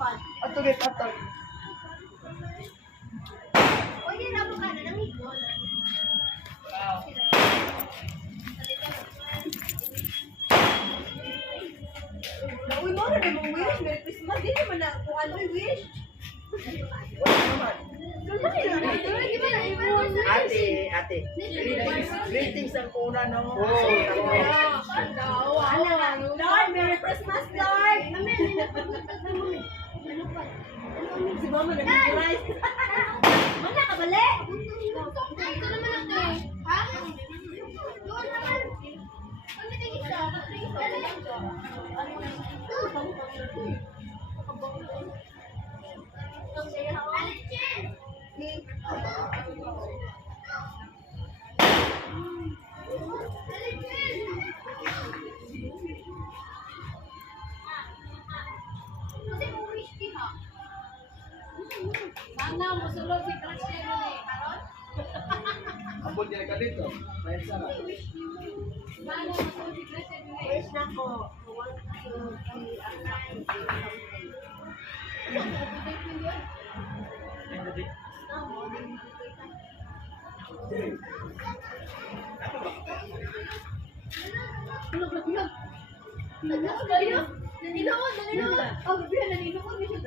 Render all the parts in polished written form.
Ato git patag. Oye, na mo ka na ng ipon. Uy, mo na mo wish. Merry Christmas. Di naman na kung ano wish. Ate. Greetings ang una no. Lord, Merry Christmas, Lord. Si Mama nag-surprise. Mana ka bali? Ito naman ang day. Ha? Doon naman. Ano tingin siya? Mana musulod si Cristiano ni karon? Ambot niya ka dito. May sana. Mana musulod si Cristiano ni? Wish na ko. 1, 2, 3, 4.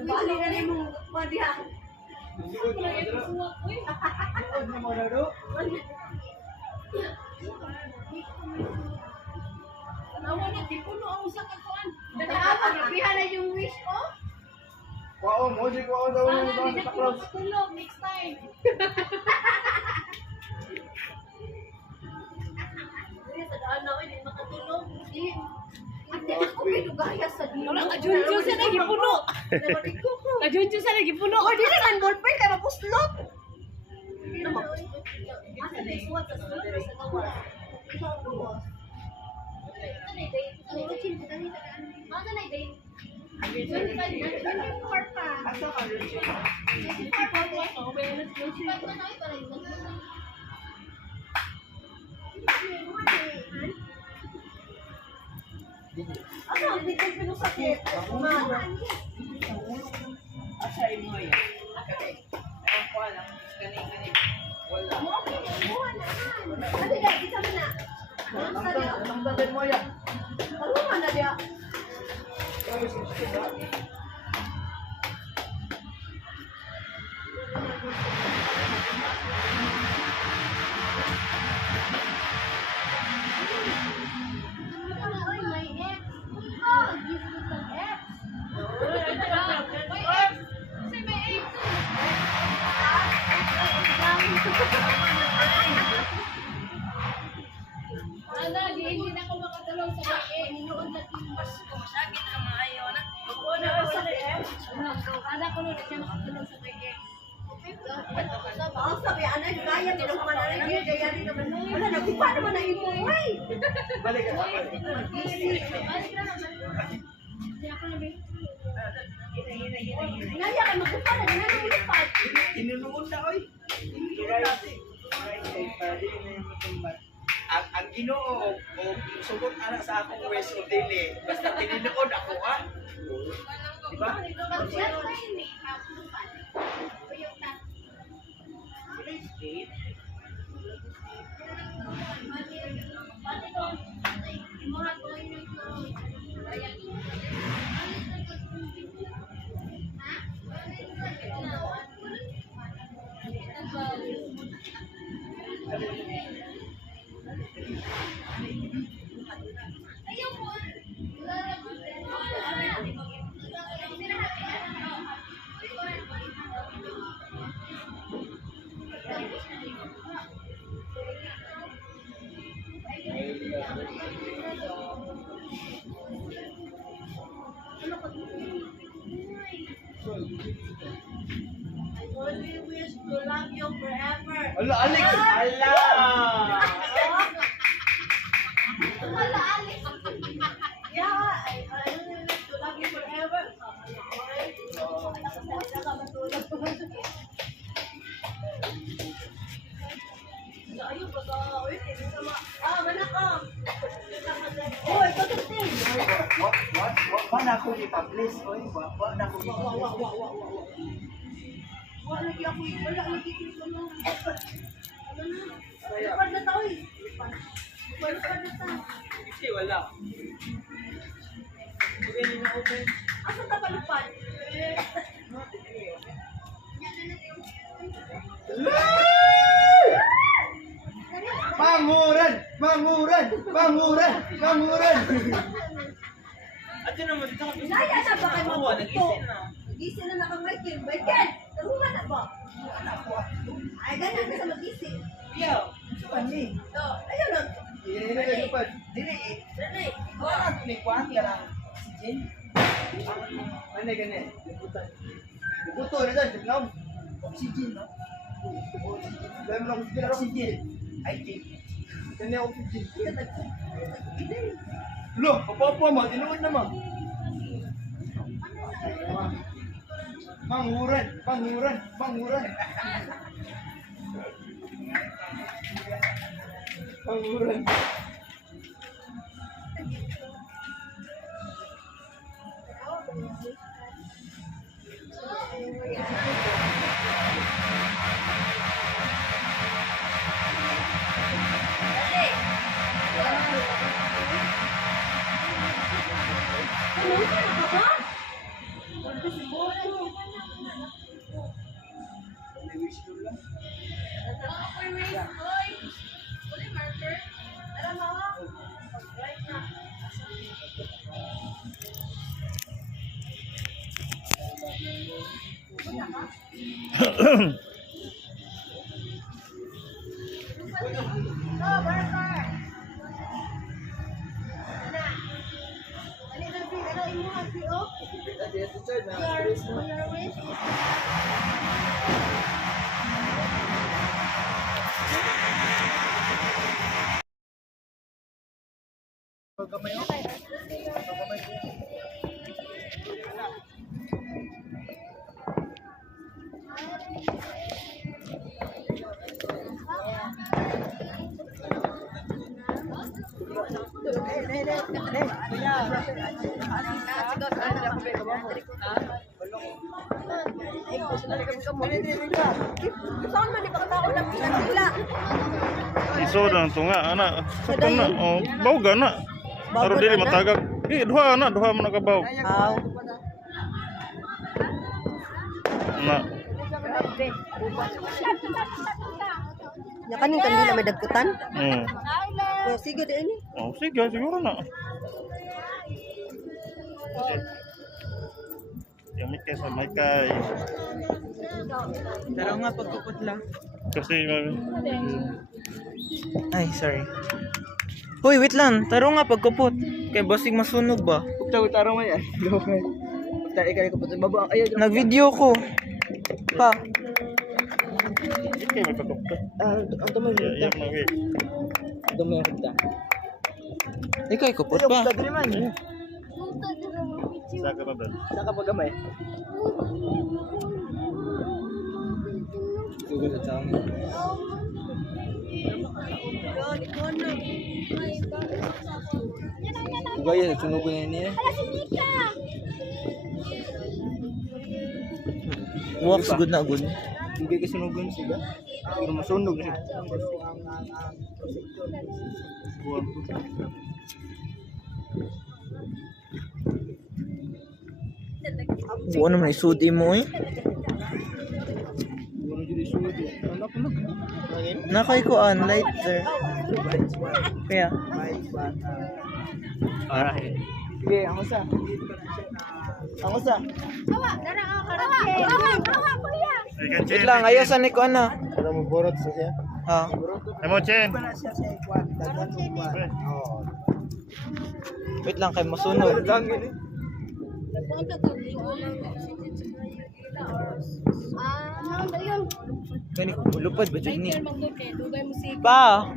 Bali na rin mong padiha. Huwag mo na do. Nawa na di puno ang usa ka kuan. Dadaapa rapihan na yung wish ko. Kwao mo, si kwao daw Sana yung di na sa ko close. makatulog next time. Sa daan na ako, hindi makatulog. Ate, ako pinugaya sa dito. Wala ka junjun sa lagi puno. Ka junjun sa lagi puno. O, di naman ballpen kaya mapuslot. Asa na isuwat sa sulod o sa gawas? Ikaw ang gawas. Mana na day? Asa ka rin siya? Ano, hindi ko pinusakit. Asa imo yan? Ewan ko alam. Ganing. Wala. Ano yan? Isa mo na. Tanggalin mo yan. Ano man na diya? Ana, di hindi na ako makatulog sa bae. Hinuon na timbas ko. Masakit ang maayo na. Ana ko nun, siya makatulog sa bae. Ang sabi, ano, gaya din naman na rin. Gaya din naman. Wala, nagkupa naman na imo. Ay! Balik ka. Balik. Hindi ako na bae. Ngaya ka, magkupa na. Ganyan ang ilipad. Inunuod na oy. Inunuod natin. Ang Ginoo o sugot ana sa akong wes o dili basta tinuod ako di ba? I only wish to love you forever. Ala, Alex! Ala! Wala, Alex. Yeah, I only wish to love you forever. Ayun pa ka. Uy, hindi sama. Manak ka. Uy, ito 15. Mana ako i-publish. Oy, baba na ako i-publish. Wala lagi ako, wala lagi ko ano. Ano na? Lupad na tao eh. Lupad na tao. Kasi wala. Sige, hindi na open. Asa ka pa lupad? Panguran! Panguran! Panguran! Panguran! At yun naman, dito ka Naya na ba kayo magputo? Gising na kang Michael. Michael! Naruha na ba? Ay, ganyan ka sa mag-ising. Yo! Pani! Ayun lang. Dili na kayo pa. Dili eh. Dali. Wala ito ni Kwan, kaya si Jen. Ano ganyan? Liputan. Liputo na dyan, tignan. Oxygen, no? Dahil mo lang oxygen, oxygen. Ay, Jen. Ganyan oxygen. Lo, kapapa mo, tinuod naman. Panguran, panguran, panguran. Panguran. Saan man ipakatao ng pinagila? Iso na tunga ana. Sakon na. Oh, bawga na. Pero dili matagak. Duha na, duha man nakabaw. Aw. Na. Ya kanin kanila may dagkutan. Oh. Sige di ini. Oh, sige, siguro na. Yung mikay sa mikay. Pero nga, pagkupot lang. Kasi Ay, sorry. Hoy, wait lang. Taro nga pagkupot. Kay basig masunog ba? Utang-utang mo yan. Utang ikay ko po. Baba, ayaw. Nag-video ko. Pa. ikay may pagkupto. Ang tumoy mo. Yung mga way. Tumoy mo kita. Ikaw ikupot ba? Utang naman. Saka pa ba? Saka pa gamay. Google sa taong. Gaya, sunog na niya. Walks good na good. Hindi ka sunugan siya. Pero masunog na siya. Ano man isudi mo eh? Nakay ko an lighter. Kaya. Alright. Sige, ang usa. Ang usa. Wait lang, ayasan ni ko ana. Para mo borot sa siya. Ha. Emo Chen. Wala siya sa ikwan. Dagan mo ikwan. Oo. Wait lang kay masunog. Lang yun eh. Kani ko lupad ba jud ni? Pa.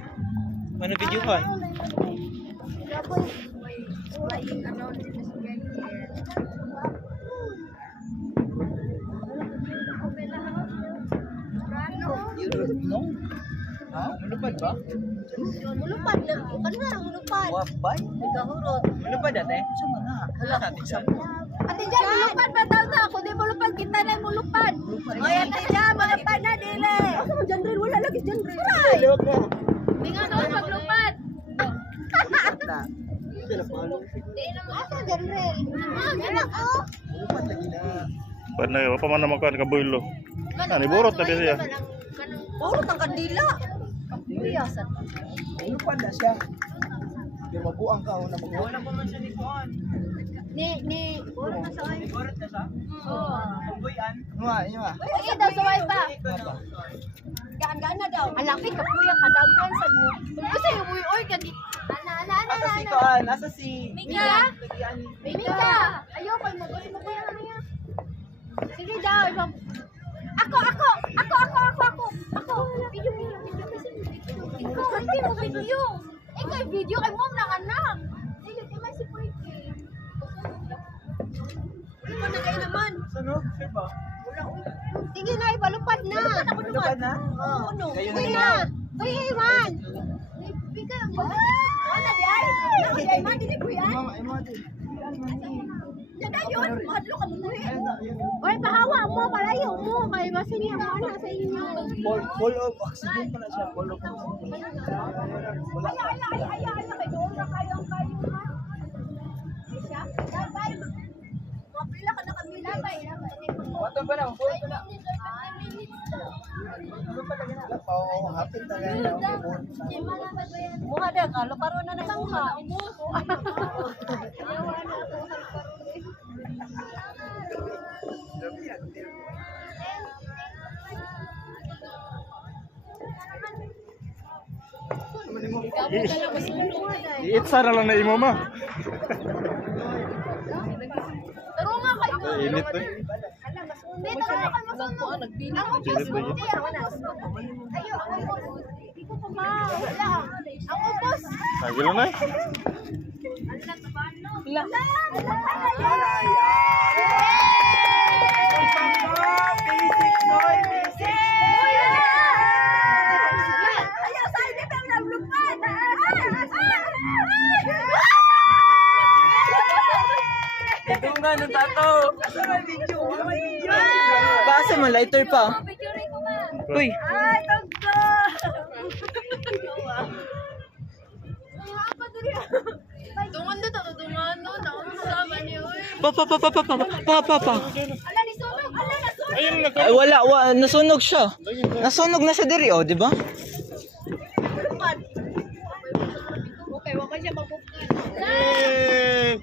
Mana videohan? No? Ha? Mulupad ba? Mulupad lang. Kanina mulupad. Wapay? Ikahurot. Mulupad dati? Sama na. Wala. Ate Jan, mulupad ba daw na? Kung di mulupad, kita na mulupad. Oy, Ate Jan, malapad na dili. Asa mo dyan rin? Wala lagi dyan rin. Ayok mo. Hindi nga doon maglupad. Na. Hindi na palo. Asa dyan rin? Yan ako. Lupat lagi na. Pwede na yun, pa man naman ka, nakabuilo. Ano, iburot na ba siya? Puro tang kandila. Biyasan. Lupat na siya. Kaya mabuang ka na mabuang. Wala na sa ay. Oo. Inyo ah. Sige daw, saway pa. Gaan-gaan na daw. Alaki ka po yung kadaghan sa mo. Kasi uy kadi. Ana. Nasa si... Mika. Mika. Ayoko mo gusto mo kaya ano yan. Sige daw, ibang. Ako. Video. Ikaw, hindi mo video. Ikaw video kay mom lang anak. Sige, kaya si Poiki. Ikaw na kayo naman. Sige na, ibalupad na. Lupat na? Oo, no. Kayo Uy na. na. Uy, Iwan. Bika, Ano di ay? Ano di ay? Madi ni Buyan. Imo din. Yan na yun. Mahadlo ka mo eh. Uy, pahawa mo, palayo mo. Kaya ba sige mo na sa inyo. Full of oxygen pala siya. Full of oxygen. Wala ka. Ay. Kay doon na kayo. Siya? Dabay. Mapila ka na kami. Dabay. Wato ba na? Full pa na. Oo, hapit na lang. Mukha na ka. Lukaro na na mukha. Iitsa na lang na imo ma. Taro nga kayo. Init eh. Dito ka na kayo masunod. Ang ubos mo. Ayo, ang ubos. Hindi ko pa wala. Ang ubos. Lagi lang na eh. Ayaw sa hindi pa naglupad. Tunga ng tato. Base mo, lighter pa. Uy, Ay, tagko. Tungan dito, tungan no. Naunsa niyo. pa. Ala ni sunog. Ala na sunog. Ayun na Ay, wala, nasunog siya. Nasunog na siya diri, oh, di ba? Okay, wala siya mabukan. Eh,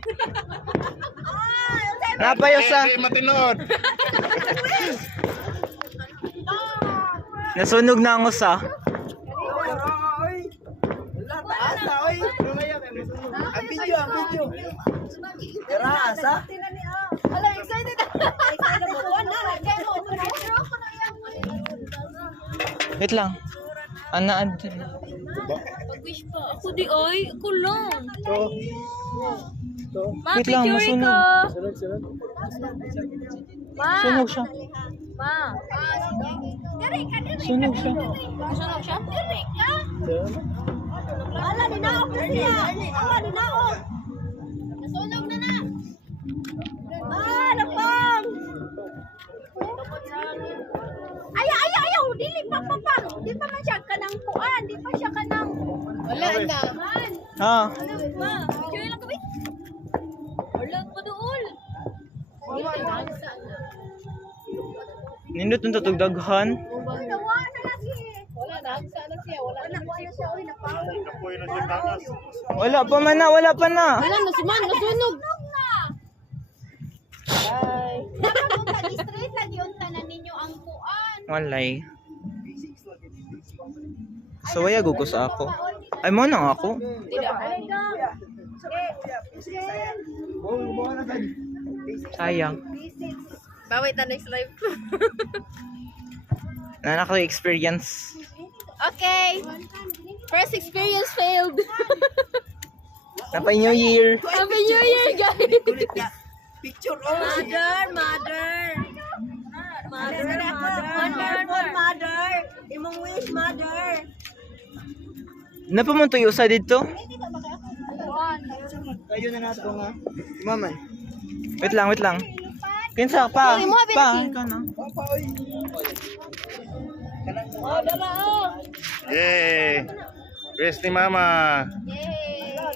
Napayo sa. matinood. Nasunog na ang usa. Taas na, oy. Ang video. Tara, asa? Ala, excited ako. Excited mo. Wala na. Kaya mo. Wait lang. Anaan. Pag-wish pa. Ako di oy, ako lang. Ma, Wait lang, picture nasunog. ko. Sunod. Ma. Sunog siya. Ma. Sunog siya. Sunog siya? Diri ka. Ala ni naog na siya. Ala ni naog. Nasunog na na. Ah, napang. Ayaw. Dili pa. Di pa man siya kanang kuan. Di pa siya kanang. Wala na. Ha? Ma, picture lang kami. Wala pa doon. Nindot ng tutugdaghan. Nawa na lagi. Wala na, sana siya. Wala na. Nawa na siya. Uy, napang. Apoy na siya takas. Wala pa man na, wala pa na. Wala na si Man, nasunog. Dapat kung tag-straight lagi unta na ninyo ang kuan. Walay. So, waya gugo sa ako. Ay, mo na ako. Buwan na tayo. Sayang. Bawait na next live. Nanak ko experience. Okay. First experience failed. Happy New Year. Happy New Year, guys. Picture, Mother. Imong wish, mother. Napamuntoy usa dito? Kayo na nato nga. Imaman. Wait lang, wait lang. Kinsa pa? Uy, mo, Pa, Benji. ka na. Yay! Wish ni Mama. Yay!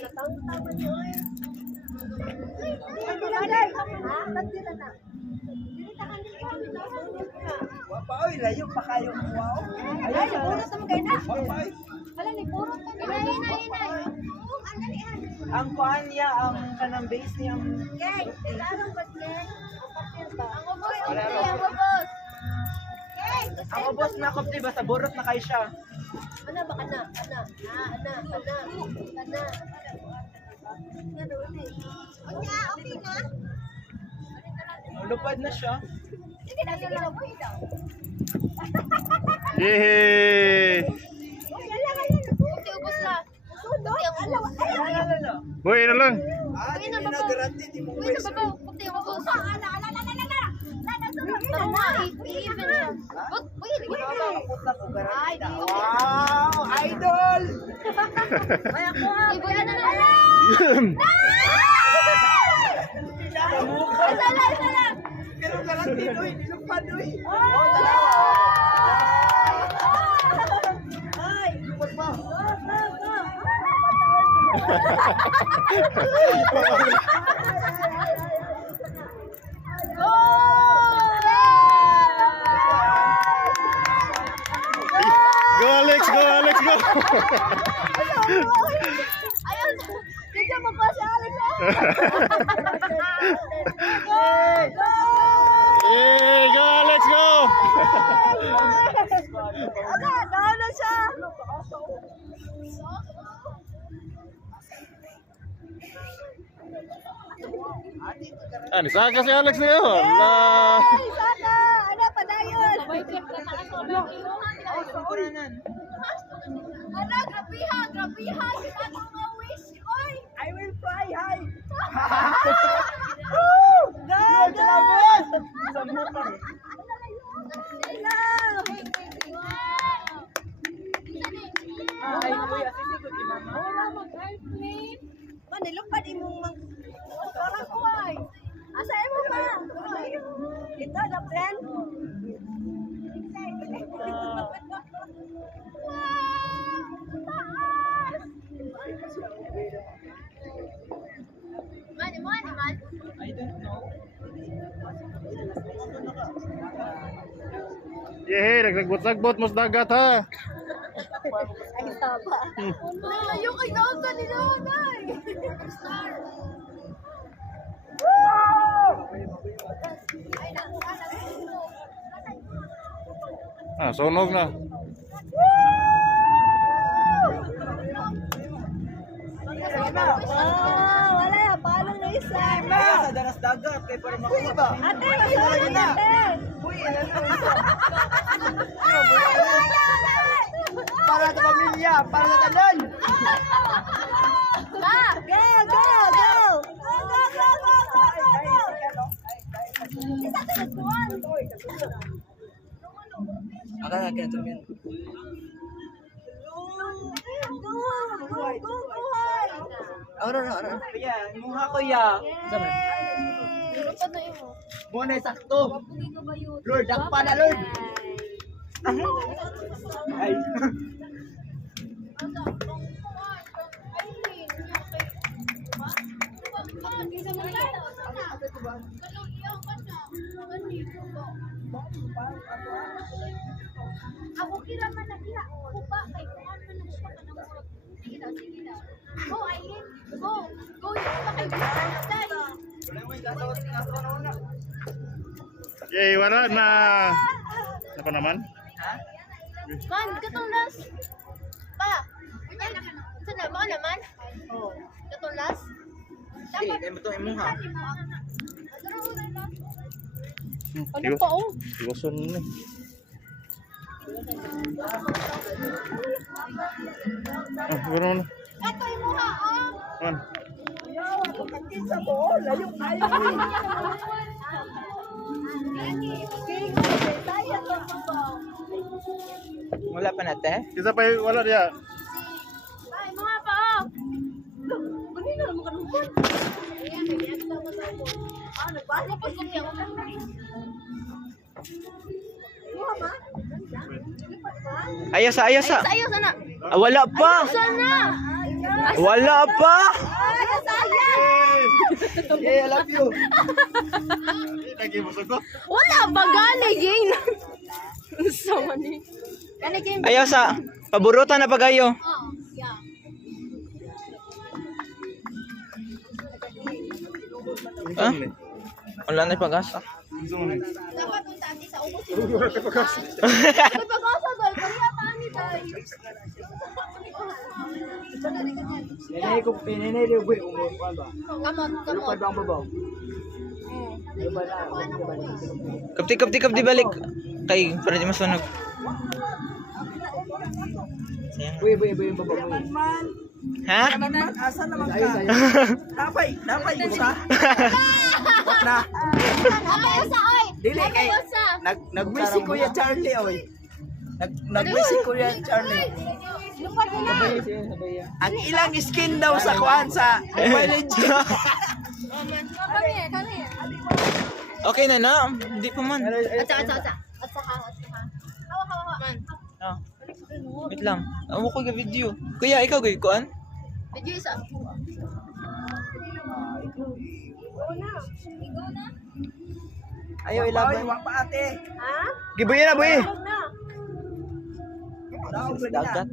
Wapaoy, layo pa kayo. Wow. Ay, puro sa mga na. Wapaoy. Wala ni puro to. Inay. Ang kuan niya, ang kanang base niya. Kay, kailangan ba kay? Ang ubos, ang ubos. Ang ubos na kopti ba sa burot na kay siya. Ana ba kana? Ana. Unya, okay na? Lupad na siya. Sige na, buhay daw. Yay! Kunti ubos lang. Kunti ang ubos. Buhay na lang. Ah, Uy, hindi nababaw. na garanti, di mo Uy, nababaw. Kunti ang ubos. Taro nga, i-even siya. Uy, hindi ko nababaw. Ay, di ko. Wow, idol! Ibulan na lang. Sala. Pero garanti, oy, nilupad, oy. Ay, Lupad pa. Go Alex, go Alex, go! Ayun. Dito mo pa si Alex. Yay! Go Alex, go! Ano siya? Saka si Alex na yun. Sana! Ano pa na yun? Ano, grabihan. Sinabi ko nga wish. Oy! I will fly high. Go! Salamat! Sa mukha. Ay, kuya, sisigod si mama. Man, nilupad imong mang... Parang kuway. Asa mo pa? Ito, the friend. Man. I don't know. Yay! Nagsagbot-sagbot mo sa dagat ha. Ay, taba. Layo kay Nauta ni Nanay. Star. Sunog na. Wala ya, palo na isa. Sa daras dagat kay para makuha ba? Ate, masarap na ate. Para sa pamilya, para sa tanan. La. Go, go, go. Isa ka nagkuhan. Akan na kaya tumiyan. Ora. Kuya, imuha ko ya. Lupad na imo. Muna sakto. Lord, dakpa na Lord. Ay. Ako kira man nagiha ko ba kay kuan man ang siya kanang murag. Sige daw. Go Aileen. Go yung pa kay Day. Yay! Wala na. Ano pa naman? Man, katong last. Pa. Sana mo naman? Oh. Katong last. Sige, kay mo to imuha. Ano pa oh? Iwason na. Gano'n na. Kato imo ha oh. Man. Kinsa mo, layo kayo. Wala pa nate? Kisa pa wala dia. Ay, mga pa oh. Kanina naman kanungkot. Ayan, may sa mo sa nagbalik ko siya. Iwa ba? Ayos sa. Ayaw sana. Ah, wala pa. Sana. Wala pa. Hey, I love you. Lagi mo sagot. Wala ba gani game? Sama ni. Kani game. Ayos sa. Paborutan na pagayo. Oh, yeah. Ah? Wala na pag-asa. Dapat yung tati sa ubos. Pagkakasa dahil kaya tani dahil. Nenay ko, nenay ko, boy, umuha ba? Kamot. Lupad ba ang babaw? Kapti balik. Kay, para di masunog. Sayang. Boy, yung babaw mo. Ha? Asa naman Ayos, ka? ayos. Napay ko sa. Na. Ayaw sa oy. Dili kay Ayaw sa. nag-wish si Kuya Charlie oy. Nag-wish si Kuya Charlie. Lupad na. Sabay siya, sabay yan. Ang ilang skin daw sa kuan sa Mobile Legends. Kami. Okay na na. Hindi pa man. Atsa. Hawa. Man. Ah. Wait lang. Amo ko ga video. Kuya, ikaw gay kuan? Video isa. Ayaw ilaban. Wa pa ate. Ha? Giboy na boy. Daw Dagat.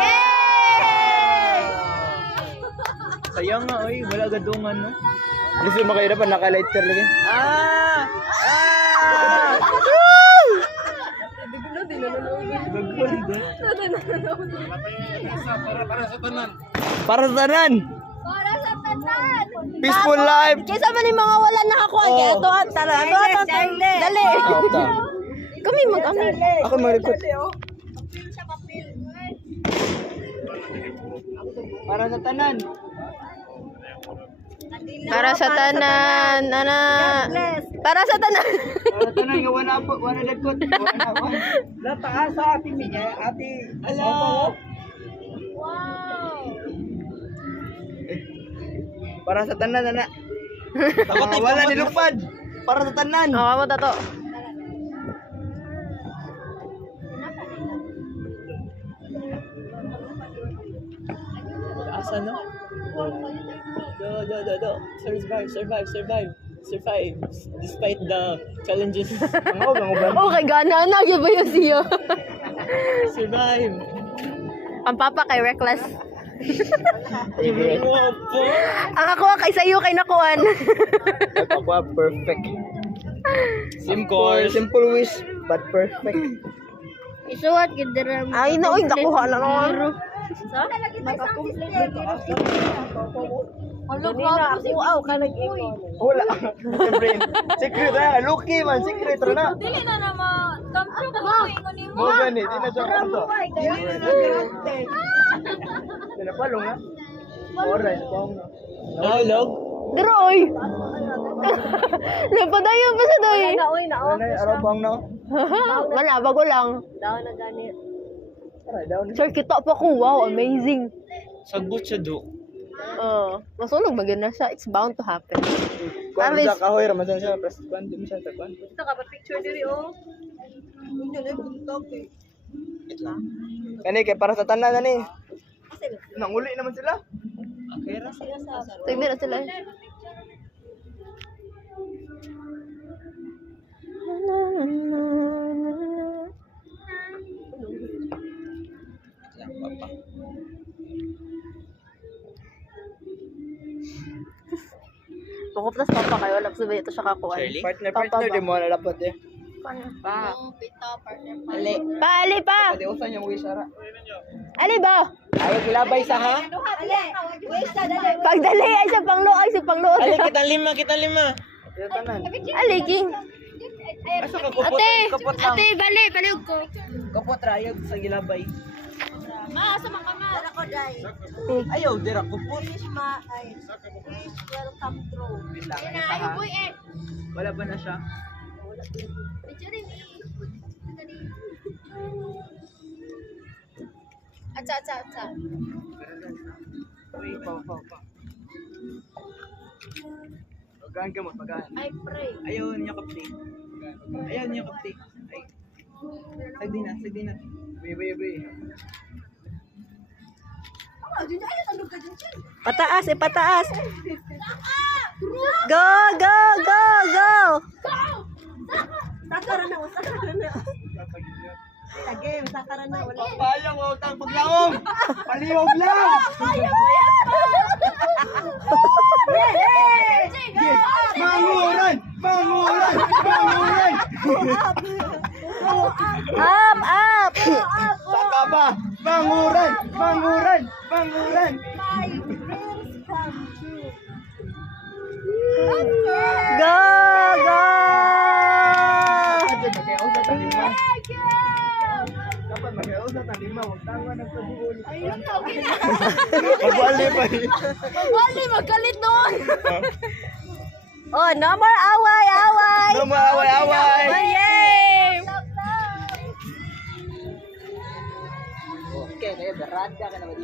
Yay! Sayang nga oy, wala gadungan no. Gusto mo kayo na pa, naka-lighter lagi. Ah! Para sa tanan. Para sa tanan! Para sa tanan. Peaceful life! Kaysa man yung mga wala nakakuha. Kaya ito at tara. Dali. Kami mag-ami. Ako marikot. Para sa tanan! Para sa tanan. Para sa tanan. Para sa tanan, yung wala dagkot. Nataas sa ating niya, ate. Wow. Para sa tanan, nana. Mga wala nilupad. Para sa tanan. Oh, mo tato. Asa no? Do. Survive. Despite the challenges. Okay, gana na. Giba yung siya. Survive. Ang papa kay Reckless. Opo. Ang ako kay sayo kay nakuan. Ako, perfect. Course. Simple wish, but perfect. Isuwat gidera. Ay na oy nakuha na naman. Hello, Wow, ka nag-ipon. Wala. Siyempre, secret na. Lucky man, secret na. Dili na naman. Come true ko ingon nimo. Mo gani, di na siya kanto. Pinapalong ha? Alright, bong na. Nahulog? Dero oy. Napadayon pa sa doy. Ano yung araw bong na? Wala bago lang. Daw na ganit. Tara, daw na. Sir, kita pa ko. Wow, amazing. Sagbot siya do. Masunog maganda siya. It's bound to happen. Kung sa kahoy, ramasan siya, press kwan, di mo siya takwan. Ito ka pa picture diri oh. Hindi na buntok eh. Kani, kay para sa tanan na ni. Nanguli naman sila. Okay ra. Tignan na sila. Lang papa. Pukuptas papa kayo. Wala ko sabihin ito siya kakuan. Shirley? Partner, di mo nalapot eh. Pa. Ali. Pa, ali pa. Pwede usan yung wish, ara. Ali ba? Ayaw kilabay sa ha? Pagdali ay sa pangluoy, sa pangluoy. Ali, kita lima. Ayaw tanan. Ali, King. Asa ka kupot? Kupot lang. bali ko. Kupot ra ayaw sa gilabay. Ma, sa mga kama. Ako dai. Ayaw dira kupot. Wish ma ay. Wish welcome true. Wait lang. Yan na, ay, boy, eh. Wala ba na siya? Picture rin, Atsa. Uy, pa. Pagkaan ka mo, pagkaan. I pray. Ayaw niya kapti. Ayaw niya kapti. Ay. Sagdi na. Bay. Pataas, pataas. Go, go, go, go. Sakara na. Sige, sakara na. Wala. Bayang utang paglaom! Paliwag lang! Manguran! Up. Saka ba? Manguran! My dreams come true. Go, go. Dapat mag-ausat ang lima. Huwag tawa ng kabuon. Ayun, okay na. Magbali pa eh. Magbali, magkalit noon. Oh, no more away. No more away. Yay! Okay, kaya berada ka naman.